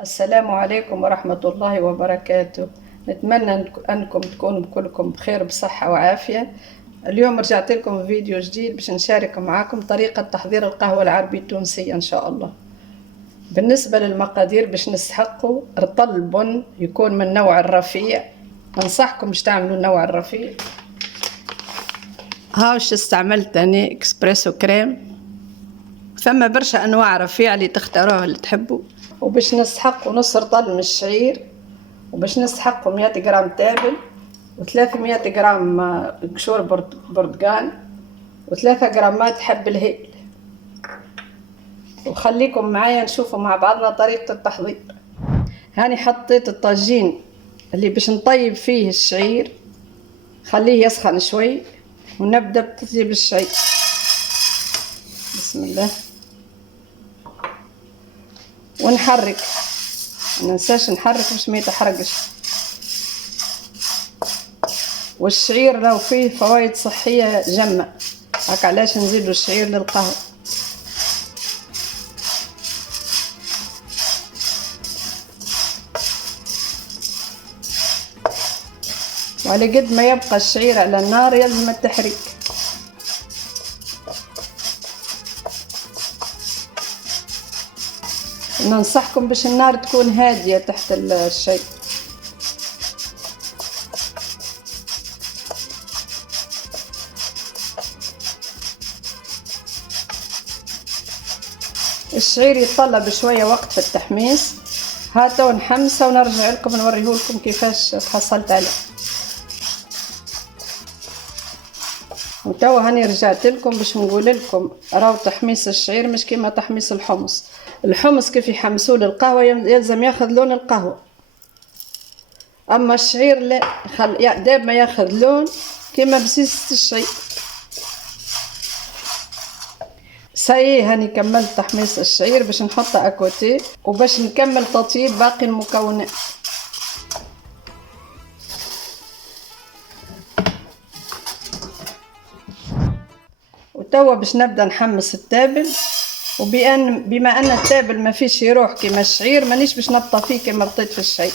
السلام عليكم ورحمة الله وبركاته. نتمنى أنكم تكونوا كلكم بخير بصحة وعافية. اليوم رجعت لكم فيديو جديد باش نشارك معاكم طريقة تحضير القهوة العربية التونسية إن شاء الله. بالنسبة للمقادير باش نستحقوا رطل بن يكون من نوع الرفيع، أنصحكم باش تعملوا النوع الرفيع. هاوش استعملت أنا إكسبريسو كريم، ثم برشا أنواع رفيع اللي تختاروها اللي تحبوا. وباش نستحقوا نص رطل من الشعير، وباش نستحقوا 100 جرام تابل، و300 جرام قشور برتقال، و3 جرامات حب الهيل. وخليكم معايا نشوفوا مع بعضنا طريقة التحضير. هاني حطيت الطاجين اللي باش نطيب فيه الشعير، خليه يسخن شوي ونبدأ بتطيب الشعير. بسم الله. ونحرك، ما ننساش نحرك باش ما يتحرقش. والشعير لو فيه فوائد صحية جمة، هاك علاش نزيدوا الشعير للقهوة. وعلى قد ما يبقى الشعير على النار يلزم التحريك. ننصحكم باش النار تكون هادية تحت الشعير. الشعير يتطلب شوية وقت في التحميص. هاتو نحمسه ونرجع لكم نوريه لكم كيفاش تحصلت عليه. وتوا هاني رجعت لكم باش نقول لكم راهو تحميص الشعير مش كيما تحميص الحمص. الحمص كيف يحمسوه للقهوة يلزم ياخذ لون القهوة، اما الشعير لا، دائما ياخذ لون كيما بسيسة الشعير. سايي هاني كملت تحميص الشعير باش نحطه اكوتي وباش نكمل تطيب باقي المكونات. وتوا باش نبدا نحمص التابل، بما ان التابل ما فيش يروح كيما الشعير مانيش باش نبطى فيه كيما بطيت في الشعير.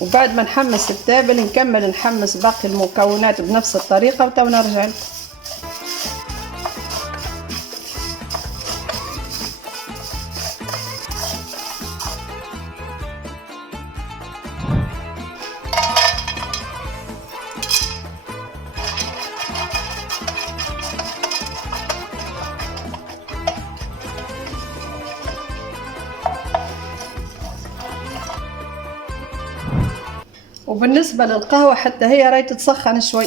وبعد ما نحمس التابل نكمل نحمس باقي المكونات بنفس الطريقة وتو نرجع لكم. وبالنسبة للقهوة حتى هي راهي تتسخن شوي،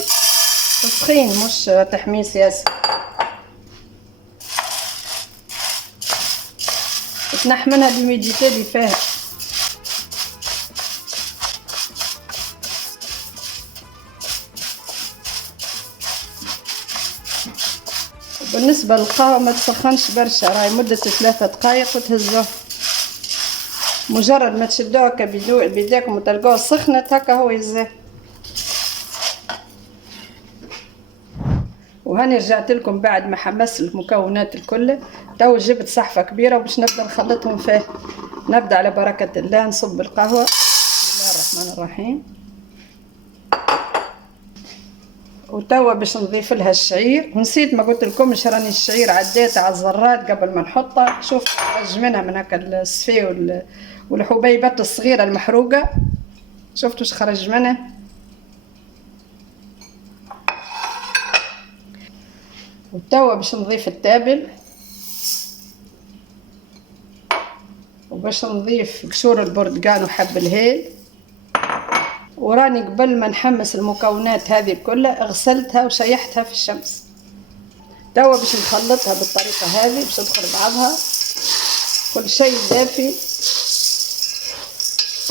تسخين مش تحميص ياسر. تنح منها الهيوميديتي اللي فيها. وبالنسبة للقهوة ما تسخنش برشا، راهي مدة 3 دقايق وتهزوها. مجرد ما تشدوها بيديكم وتلقوها سخنت هكا هو يزاه. وهاني رجعت لكم بعد ما حمست المكونات الكل. تو جبت صحفة كبيرة وباش نبدا نخلطهم فيه. نبدا على بركة الله نصب القهوة. بسم الله الرحمن الرحيم. وتوا باش نضيف لها الشعير، ونسيت ما قلت لكمش راني الشعير عديته على الزراد قبل ما نحطه. شوف خرج منها من هكا الصفي والحبيبات الصغيرة المحروقة، شفتوا اش خرج منها. وتوا باش نضيف التابل، وباش نضيف قشور البرتقال وحب الهيل. وراني قبل ما نحمس المكونات هذه كلها غسلتها وشيحتها في الشمس. توا باش نخلطها بالطريقة هذه باش تدخل بعضها كل شيء دافي.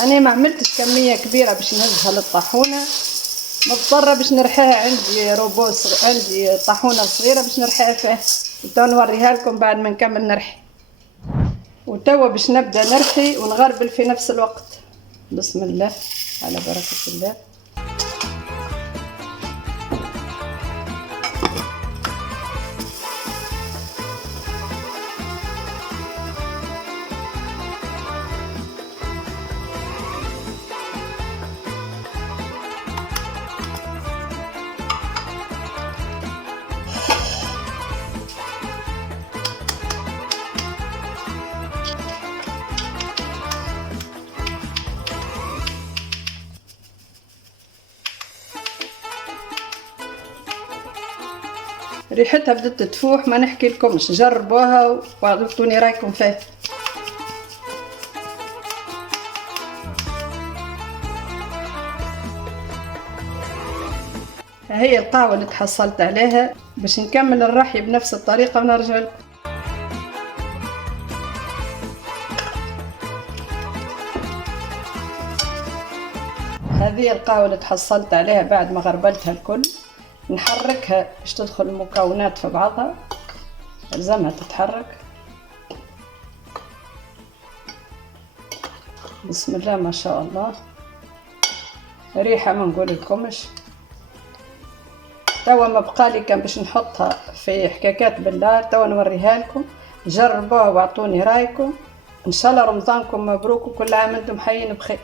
انا ما عملتش كمية كبيرة باش نهزها للطاحونة، مضطرة باش نرحيها. عندي عندي طاحونة صغيرة باش نرحيها فيها، وتوا نوريها لكم بعد ما نكمل نرحي. وتوا باش نبدا نرحي ونغربل في نفس الوقت. بسم الله على بركة الله. ريحتها بدت تفوح، ما نحكي لكمش، جربوها وعطوني رايكم فيها. هي القهوة اللي تحصلت عليها. باش نكمل الرحي بنفس الطريقة ونرجع لكم. هذه القهوة اللي تحصلت عليها بعد ما غربلتها الكل. نحركها باش تدخل المكونات في بعضها، لازمها تتحرك. بسم الله ما شاء الله، ريحة ما نقول لكمش. توا ما بقالي كان باش نحطها في حكاكات بالنار، توا نوريها لكم. جربوها واعطوني رايكم. ان شاء الله رمضانكم مبروك وكل عام انتم حيين بخير.